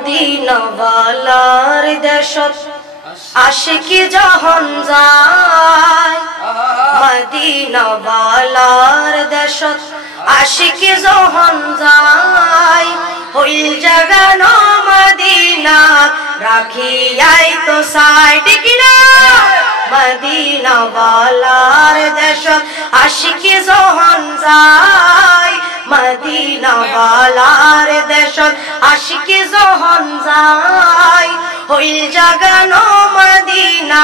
Medina ওয়ালার দেশত আশিকি যখন যায় মদিনা ওয়ালার দেশত আশিকি যখন যায় হইল জাগানো মদিনা রাখিয়াই তো সাইড কিনা মদিনা ওয়ালার দেশত আশিকি যখন যায় মদিনা ওয়ালার দেশত আশিকি যখন যায় হইল জাগানো মদিনা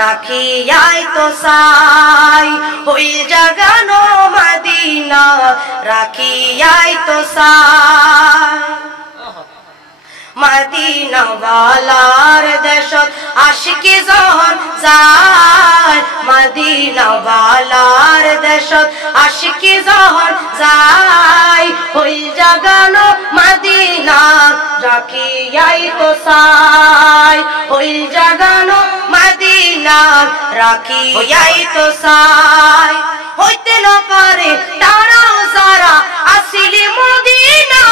রাখিয়াই তো সাই হইল জাগানো মদিনা রাখিয়াই তো সাই মদিনা ওয়ালার দেশত আশিকি যখন যায় মদিনা ওয়ালার দেশত আশিকি যখন যায় হইল জাগানো মদিনা রাখিয়াই তো সাই হইল জাগানো মদিনা রাখিয়াই তো সাই হইতে না পারে তারাও যারা আসিলি মদিনা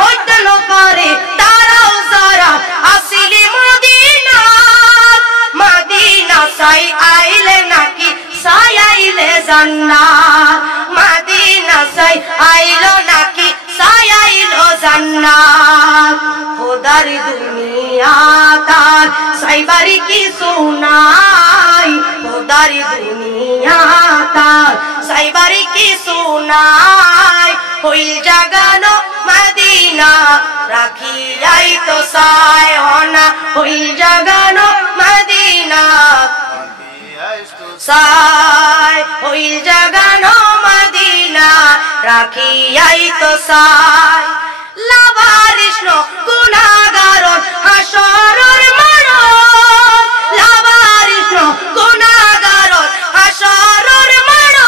হইতে না পারে তারাও যারা আসিলি মদিনা মদিনা সাই আইলে নাকি সাই আইলে জান্নাত মদিনা সাই আইলো নাকি সাই আইলো জান্নাত খোদার দুনিয়া তার সাইবারি কি সুনাই খোদার দুনিয়া তার সাইবারি কি সুনাই হইল জাগানো মদিনা রাখিয়াই তো সাই হনা হইল জাগানো মদিনা সাই হইল জাগানো মদিনা রাখিয়াই তো সাই লাবারিষ্ণ গুনাহগারন হাসরের মাঠত লাবারিষ্ণ গুনাহগারন হাসরের মাঠত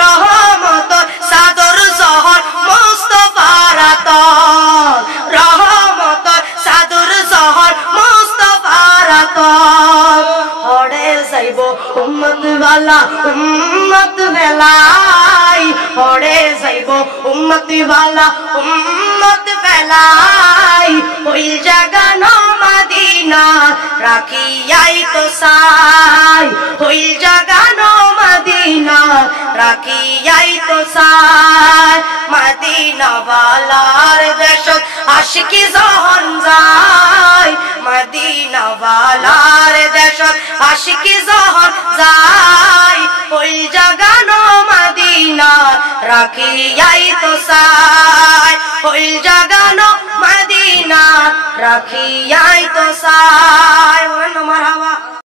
রহমতর সাদর জহর মুস্তাফার আতর রহমতর সাদর জহর মুস্তাফার আতর হড়ে যাইব উম্মত ওয়ালা উম্মত বেলাই হড়ে যাইব উম্মত ওয়ালা উম্মত বেলাই হইল জাগানো মদিনা রাখিয়াই তো সাই হইল জাগানো মদিনা রাখিয়াই তো সাই মদিনা ওয়ালার দেশত আশিকি যখন যায় মদিনা ওয়ালার দেশত আশিকি যখন যায় হইল জাগানো মদিনা রাখিয়াই তো সাই হইল জাগানো মদিনা রাখিয়াই তো সাই